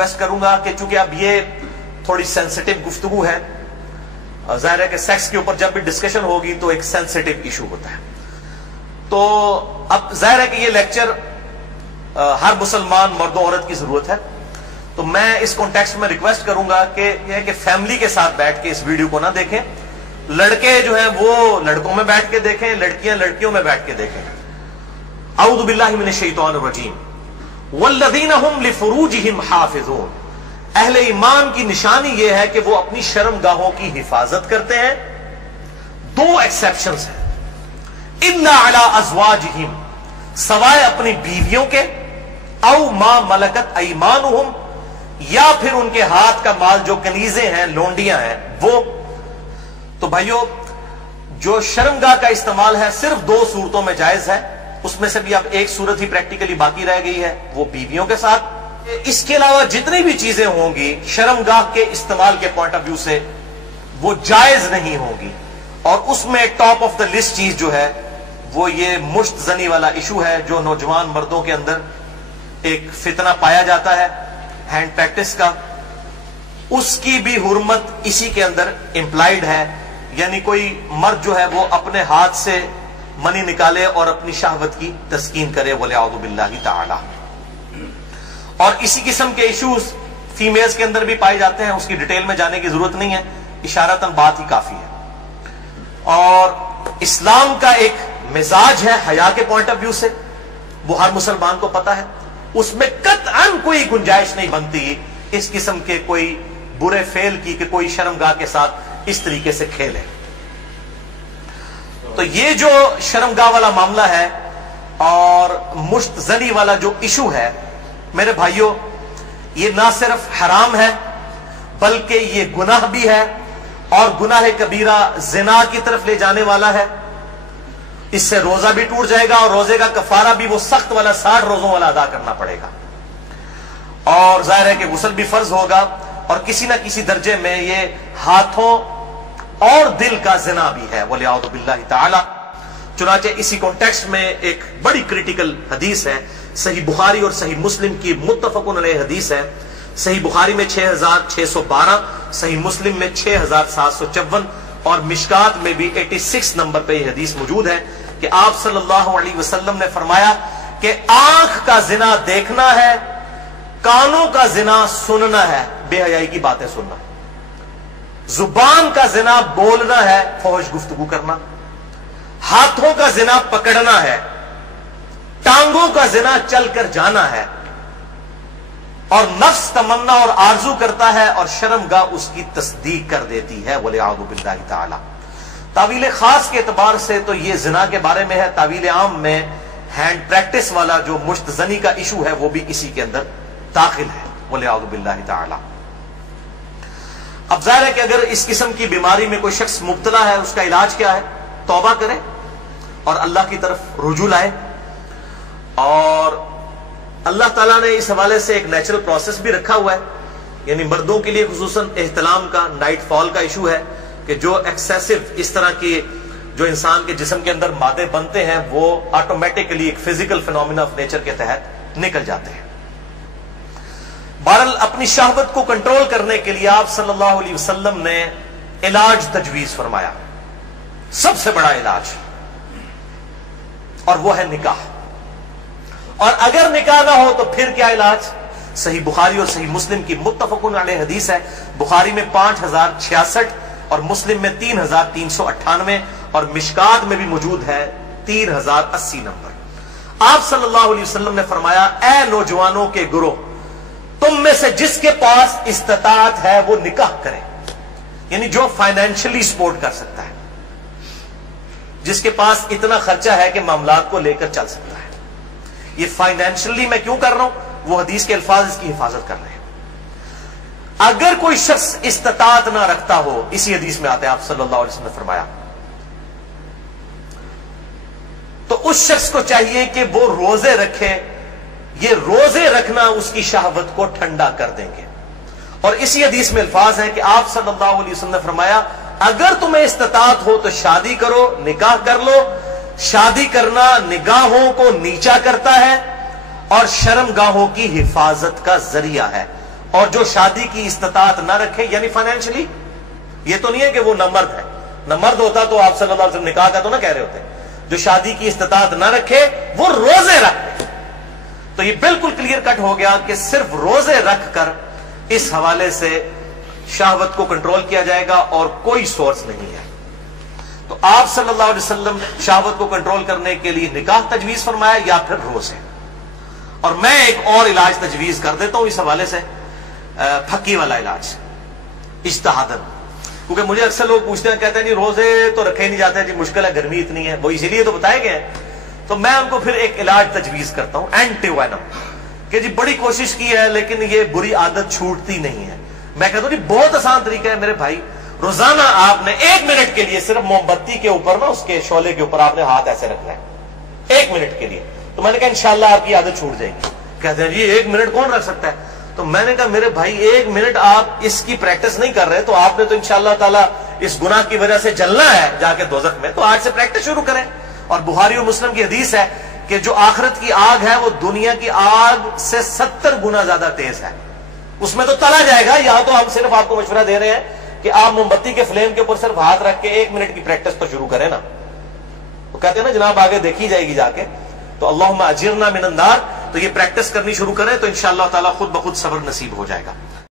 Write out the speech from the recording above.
Request करूंगा कि चूंकि अब ये थोड़ी सेंसिटिव गुफ्तगू है, जाहिर है कि सेक्स के ऊपर जब भी डिस्कशन होगी तो एक सेंसिटिव इशू होता है, तो अब जाहिर है कि ये लेक्चर हर मुसलमान मर्द औरत की जरूरत है। तो मैं इस कॉन्टेक्स्ट में रिक्वेस्ट करूंगा कि फैमिली के साथ बैठ के इस वीडियो को ना देखें, लड़के जो हैं वो लड़कों में बैठ के देखें, लड़कियां लड़कियों में बैठ के देखें। औज़ु बिल्लाहि मिनश शैतानिर रजीम। वल्लज़ीना हुम लिफुरूजिहिम हाफिज़ून। अहले ईमान की निशानी यह है कि वो अपनी शर्मगाहों की हिफाजत करते हैं। दो एक्सेप्शंस हैं, इल्ला अला अज़वाजिहिम, सवाए अपनी बीवियों के, औ मा मलकत ऐमानुहुम, या फिर उनके हाथ का माल जो कनीजे हैं, लोंडियां हैं, वो। तो भाइयों, जो शर्मगाह का इस्तेमाल है सिर्फ दो सूरतों में जायज है, उसमें से भी अब एक सूरत ही प्रैक्टिकली बाकी रह गई है, वो बीवियों के साथ। इसके अलावा जितनी भी चीजें होंगी शर्मगाह के इस्तेमाल के पॉइंट ऑफ व्यू से वो जायज नहीं होंगी, और उसमें टॉप ऑफ द लिस्ट चीज जो है वो ये मुश्त जनी वाला इशू है, जो नौजवान मर्दों के अंदर एक फितना पाया जाता है हैंड प्रैक्टिस का। उसकी भी हुर्मत इसी के अंदर इंप्लाइड है, यानी कोई मर्द जो है वो अपने हाथ से मनी निकाले और अपनी शहवत की तस्कीन करे, वले औज़ु बिल्लाहि ताला। और इसी किस्म के इश्यूज फीमेल्स के अंदर भी पाए जाते हैं, उसकी डिटेल में जाने की जरूरत नहीं है, इशारतन बात ही काफी है। और इस्लाम का एक मिजाज है हया के पॉइंट ऑफ व्यू से, वो हर मुसलमान को पता है, उसमें कतअन कोई गुंजाइश नहीं बनती इस किस्म के कोई बुरे फेल की कि कोई शर्मगाह के साथ इस तरीके से खेले। तो ये जो शर्मगाह वाला मामला है और मुश्त जनी वाला जो इशू है, मेरे भाइयों, ये ना सिर्फ हराम है बल्कि ये गुनाह भी है, और गुनाह कबीरा जिना की तरफ ले जाने वाला है। इससे रोजा भी टूट जाएगा और रोजे का कफारा भी वो सख्त वाला 60 रोजों वाला अदा करना पड़ेगा, और जाहिर है कि गुस्ल भी फर्ज होगा, और किसी ना किसी दर्जे में ये हाथों और दिल का जिना भी है, वले औज़ु बिल्लाहि ताला। चुनाचे इसी कॉन्टेक्स्ट में एक बड़ी क्रिटिकल हदीस है, सही बुखारी और सही मुस्लिम की मुत्तफकुन अलैह हदीस है। सही बुखारी में 6612, सही मुस्लिम में 6754, और मिशकात में भी 86 नंबर पे यह हदीस मौजूद है कि आप सल्लल्लाहु अलैहि वसल्लम ने फरमाया कि आंख का जिना देखना है, कानों का जिना सुनना है, बेहयाई की बातें सुनना, जुबान का जिना बोलना है, फौज गुफ्तगू करना, हाथों का जिना पकड़ना है, टांगों का जिना चलकर जाना है, और नफ्स तमन्ना और आरजू करता है और शर्मगाह उसकी तस्दीक कर देती है, वले औज़ु बिल्लाहि ताला। तावील खास के एतबार से तो ये जिना के बारे में है, तावील आम में हैंड प्रैक्टिस वाला जो मुश्त जनी का इशू है वो भी इसी के अंदर दाखिल है, वले औज़ु बिल्लाहि ताला। अब जाहिर है कि अगर इस किस्म की बीमारी में कोई शख्स मुब्तला है, उसका इलाज क्या है? तौबा करे और अल्लाह की तरफ रुजू लाए, और अल्लाह ताला ने इस हवाले से एक नेचुरल प्रोसेस भी रखा हुआ है, यानी मर्दों के लिए खुसूसन एहतलाम का, नाइट फॉल का इशू है कि जो एक्सेसिव इस तरह की जो इंसान के जिस्म के अंदर मादे बनते हैं वो ऑटोमेटिकली एक फिजिकल फिनोमिना ऑफ नेचर के तहत निकल जाते हैं। बहरहाल अपनी शहवत को कंट्रोल करने के लिए आप सल्लल्लाहु अलैहि वसल्लम ने इलाज तजवीज फरमाया, सबसे बड़ा इलाज, और वो है निकाह। और अगर निकाह ना हो तो फिर क्या इलाज? सही बुखारी और सही मुस्लिम की मुत्तफकुन अलैह हदीस है। बुखारी में 5066 और मुस्लिम में 3398, और मिशकात में भी मौजूद है 3080 नंबर। आप सल्लल्लाहु अलैहि वसल्लम ने फरमाया, ऐ नौजवानों के गुरो, तुम में से जिसके पास इस्तिताअत है वो निकाह करे, यानी जो फाइनेंशियली सपोर्ट कर सकता है, जिसके पास इतना खर्चा है कि मामलात को लेकर चल सकता है। ये फाइनेंशियली मैं क्यों कर रहा हूं? वो हदीस के अल्फाज इसकी हिफाजत कर रहे हैं। अगर कोई शख्स इस्तिताअत ना रखता हो, इसी हदीस में आते हैं आप सल्लल्लाहु अलैहि वसल्लम ने फरमाया, तो उस शख्स को चाहिए कि वो रोजे रखे। ये रोजे रखना उसकी शहवत को ठंडा कर देंगे। और इसी हदीस में अल्फाज है कि आप सल्लल्लाहु अलैहि वसल्लम ने फरमाया, अगर तुम्हें इस्तिताअत हो तो शादी करो, निकाह कर लो। शादी करना निगाहों को नीचा करता है और शर्मगाहों की हिफाजत का जरिया है, اور جو شادی کی استطاعت نہ رکھے یعنی فائنینشلی، یہ تو نہیں ہے کہ وہ نہ مرد ہے، نہ مرد ہوتا تو آپ صلی اللہ علیہ وسلم نکاح کا تو نہ کہہ رہے ہوتے، جو شادی کی استطاعت نہ رکھے وہ روزے رکھے. تو یہ بالکل کلیئر کٹ ہو گیا کہ صرف روزے رکھ کر اس حوالے سے شہوت کو کنٹرول کیا جائے گا اور کوئی سورس نہیں ہے. تو آپ صلی اللہ علیہ وسلم شہوت کو کنٹرول کرنے کے لیے نکاح تجویز فرمایا یا پھر روزے. اور میں ایک اور علاج تجویز کر دیتا ہوں اس حوالے سے، پھکی والا علاج اجتہادن، کیونکہ مجھے اکثر لوگ پوچھتے ہیں، کہتے ہیں جی روزے تو رکھے نہیں جاتے جی، مشکل ہے، گرمی اتنی ہے، وہ اسی لیے تو بتائے گئے ہیں. تو میں ان کو پھر ایک علاج تجویز کرتا ہوں، اینٹی وینم، کہ جی بڑی کوشش کی ہے لیکن یہ بری عادت چھوٹتی نہیں ہے. میں کہتا ہوں جی بہت آسان طریقہ ہے میرے بھائی، روزانہ آپ نے 1 منٹ کے لیے صرف موم بتی کے اوپر نا، اس کے شعلے کے اوپر آپ نے ہاتھ ایسے رکھنا ہے 1 منٹ کے لیے. تو میں نے کہا انشاءاللہ آپ کی عادت چھوٹ جائے گی. کہتے ہیں جی 1 منٹ کون رکھ سکتا ہے؟ تو میں نے کہا میرے بھائی 1 منٹ آپ اس کی پریکٹس نہیں کر رہے تو آپ نے تو انشاءاللہ تعالیٰ اس گناہ کی وجہ سے جلنا ہے جا کے دوزخ میں. تو آج سے پریکٹس شروع کریں. اور بخاری و مسلم کی حدیث ہے کہ جو آخرت کی آگ ہے وہ دنیا کی آگ سے 70 گنا زیادہ تیز ہے، اس میں تو تلا جائے گا. یہاں تو ہم صرف آپ کو مشورہ دے رہے ہیں کہ آپ موم بتی کے فلیم کے اوپر صرف ہاتھ رکھ کے 1 منٹ کی پریکٹس تو شروع کریں نا. تو کہتے ہیں نا جناب آگے دیکھی جائے گی جا کے. تو اللہم اجرنا من النار، تو یہ پریکٹس کرنی شروع کریں تو انشاءاللہ تعالیٰ خود بخود صبر نصیب ہو جائے گا.